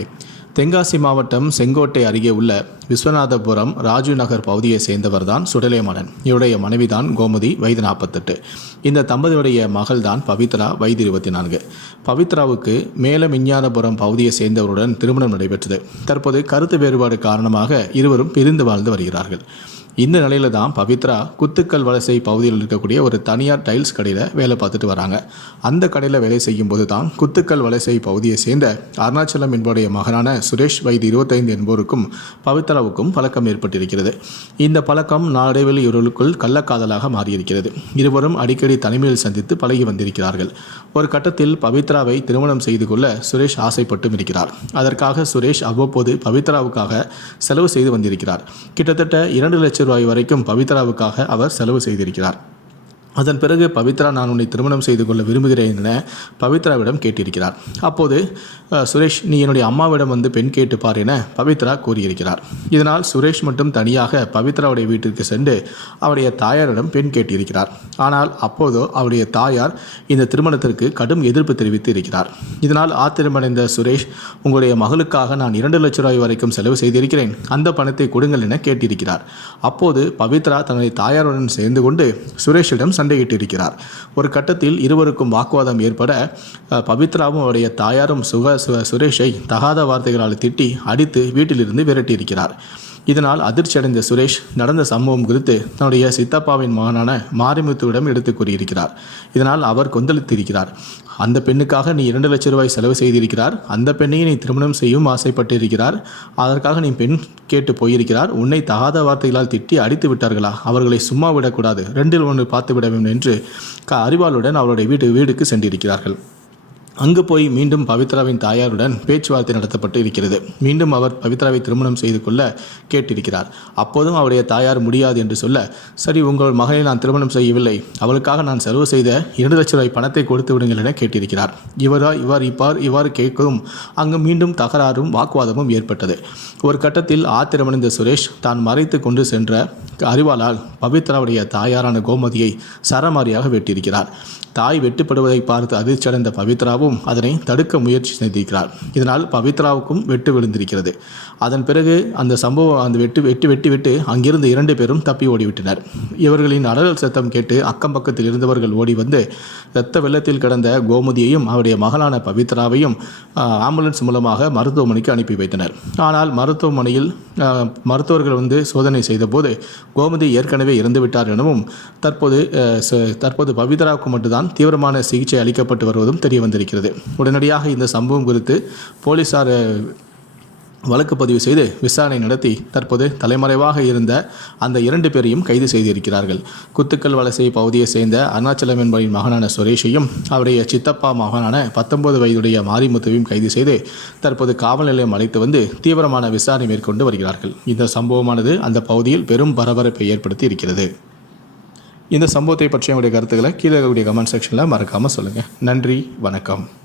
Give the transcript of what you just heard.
நண்பர்களே தென்காசி மாவட்டம் செங்கோட்டை அருகே உள்ள விஸ்வநாதபுரம் ராஜு நகர் பகுதியை சேர்ந்தவர் தான் சுடலேமணன் இவருடைய மனைவிதான் கோமதி வயது நாற்பத்தெட்டு. இந்த தம்பதியுடைய மகள்தான் பவித்ரா வயது இருபத்தி நான்கு பவித்ராவுக்கு மேல விஞ்ஞானபுரம் பகுதியை சேர்ந்தவருடன் திருமணம் நடைபெற்றது. தற்போது கருத்து வேறுபாடு காரணமாக இருவரும் பிரிந்து வாழ்ந்து வருகிறார்கள். இந்த நிலையில தான் பவித்ரா குத்துக்கல் வலசை பகுதியில் இருக்கக்கூடிய ஒரு தனியார் டைல்ஸ் கடையில் வேலை பார்த்துட்டு வராங்க. அந்த கடையில் வேலை செய்யும் போது தான் குத்துக்கல் வலசை பகுதியை சேர்ந்த அருணாச்சலம் என்புடைய மகனான சுரேஷ் வயது இருபத்தைந்து என்பவருக்கும் பவித்ராவுக்கும் பழக்கம் ஏற்பட்டிருக்கிறது. இந்த பழக்கம் நாளடைவில் இவர்களுக்குள் கள்ளக்காதலாக மாறியிருக்கிறது. இருவரும் அடிக்கடி தனிமையில் சந்தித்து பழகி வந்திருக்கிறார்கள். ஒரு கட்டத்தில் பவித்ராவை திருமணம் செய்து கொள்ள சுரேஷ் ஆசைப்பட்டும் இருக்கிறார். அதற்காக சுரேஷ் அவ்வப்போது பவித்ராவுக்காக செலவு செய்து வந்திருக்கிறார். கிட்டத்தட்ட இரண்டு லட்சம் ரூபாய் வரைக்கும் பவித்ராவுக்காக அவர் செலவு செய்திருக்கிறார். அதன் பிறகு பவித்ரா நான் உன்னை திருமணம் செய்து கொள்ள விரும்புகிறேன் என பவித்ராவிடம் கேட்டிருக்கிறார். அப்போது சுரேஷ் நீ என்னுடைய அம்மாவிடம் வந்து பெண் கேட்டுப்பார் என பவித்ரா கூறியிருக்கிறார். இதனால் சுரேஷ் மட்டும் தனியாக பவித்ராவுடைய வீட்டிற்கு சென்று அவருடைய தாயாரிடம் பெண் கேட்டிருக்கிறார். ஆனால் அப்போதோ அவருடைய தாயார் இந்த திருமணத்திற்கு கடும் எதிர்ப்பு தெரிவித்து இருக்கிறார். இதனால் ஆத்திரமடைந்த சுரேஷ் உங்களுடைய மகளுக்காக நான் இரண்டு லட்சம் ரூபாய் வரைக்கும் செலவு செய்திருக்கிறேன். அந்த பணத்தை கொடுங்கள் என கேட்டிருக்கிறார். அப்போது பவித்ரா தன்னுடைய தாயாருடன் சேர்ந்து கொண்டு சுரேஷிடம் சண்டையிட்டிருக்கிறார். ஒரு கட்டத்தில் இருவருக்கும் வாக்குவாதம் ஏற்பட பவித்ராவும் அவருடைய தாயாரும் சுக சுரேஷை தகாத வார்த்தைகளால் திட்டி அடித்து வீட்டிலிருந்து விரட்டியிருக்கிறார். இதனால் அதிர்ச்சியடைந்த சுரேஷ் நடந்த சம்பவம் குறித்து தன்னுடைய சித்தப்பாவின் மகனான மாரிமுத்துவிடம் எடுத்து கூறியிருக்கிறார். இதனால் அவர் கொந்தளித்திருக்கிறார். அந்த பெண்ணுக்காக நீ இரண்டு லட்சம் ரூபாய் செலவு செய்திருக்கிறார். அந்த பெண்ணையை நீ திருமணம் செய்யவும் ஆசைப்பட்டிருக்கிறார். அதற்காக நீ பெண் கேட்டு போயிருக்கிறார். உன்னை தகாத வார்த்தைகளால் திட்டி அடித்து விட்டார்களா? அவர்களை சும்மா விடக்கூடாது. ரெண்டில் ஒன்று பார்த்து விட வேண்டும் என்று க அறிவாளுடன் அவருடைய வீட்டு வீடுக்கு சென்றிருக்கிறார்கள். அங்கு போய் மீண்டும் பவித்ராவின் தாயாருடன் பேச்சுவார்த்தை நடத்தப்பட்டு இருக்கிறது. மீண்டும் அவர் பவித்ராவை திருமணம் செய்து கொள்ள கேட்டிருக்கிறார். அப்போதும் அவருடைய தாயார் முடியாது என்று சொல்ல சரி உங்கள் மகளை நான் திருமணம் செய்யவில்லை. அவளுக்காக நான் செலவு செய்த இரண்டு லட்சம் ரூபாய் பணத்தை கொடுத்து விடுங்கள் என கேட்டிருக்கிறார். இவரா இவர் இவ்வாறு இவ்வாறு கேட்கவும் அங்கு மீண்டும் தகராறும் வாக்குவாதமும் ஏற்பட்டது. ஒரு கட்டத்தில் ஆத்திரமடைந்த சுரேஷ் தான் மறைத்து கொண்டு சென்ற அறிவாளால் பவித்ராவுடைய தாயாரான கோமதியை சரமாரியாக வெட்டியிருக்கிறார். தாய் வெட்டுப்படுவதை பார்த்து அதிர்ச்சியடைந்த பவித்ராவும் அதனை தடுக்க முயற்சி செய்திருக்கிறார். இதனால் பவித்ராவுக்கும் வெட்டு விழுந்திருக்கிறது. அதன் பிறகு அந்த சம்பவம் அந்த வெட்டு வெட்டு வெட்டி விட்டு அங்கிருந்து இரண்டு பேரும் தப்பி ஓடிவிட்டனர். இவர்களின் அடலல் சத்தம் கேட்டு அக்கம் பக்கத்தில் இருந்தவர்கள் ஓடி வந்து இரத்த வெள்ளத்தில் கிடந்த கோமதியையும் அவருடைய மகளான பவித்ராவையும் ஆம்புலன்ஸ் மூலமாக மருத்துவமனைக்கு அனுப்பி வைத்தனர். ஆனால் மருத்துவமனையில் மருத்துவர்கள் வந்து சோதனை செய்தபோது கோமதி ஏற்கனவே இறந்துவிட்டார் எனவும் தற்போது தற்போது பவித்ராவுக்கு மட்டும்தான் தீவிரமான சிகிச்சை அளிக்கப்பட்டு வருவதும் தெரிய வந்திருக்கிறது உடனடியாக இந்த சம்பவம் குறித்து போலீசார் வழக்கு பதிவு செய்து விசாரணை நடத்தி தற்போது தலைமறைவாக இருந்த அந்த இரண்டு பேரையும் கைது செய்திருக்கிறார்கள். குத்துக்கல் வலசை பகுதியை சேர்ந்த அருணாச்சலம் என்பவரின் மகனான சுரேஷையும் அவருடைய சித்தப்பா மகனான பத்தொன்பது வயதுடைய மாரிமுத்துவையும் கைது செய்து தற்போது காவல் நிலையம் அழைத்து வந்து தீவிரமான விசாரணை மேற்கொண்டு வருகிறார்கள். இந்த சம்பவமானது அந்த பகுதியில் பெரும் பரபரப்பை ஏற்படுத்தி இருக்கிறது. இந்த சம்பவத்தை பற்றிய உங்களுடைய கருத்துக்களை கீழே இருக்கக்கூடிய கமெண்ட் செக்ஷனில் மறக்காமல் சொல்லுங்கள் நன்றி வணக்கம்.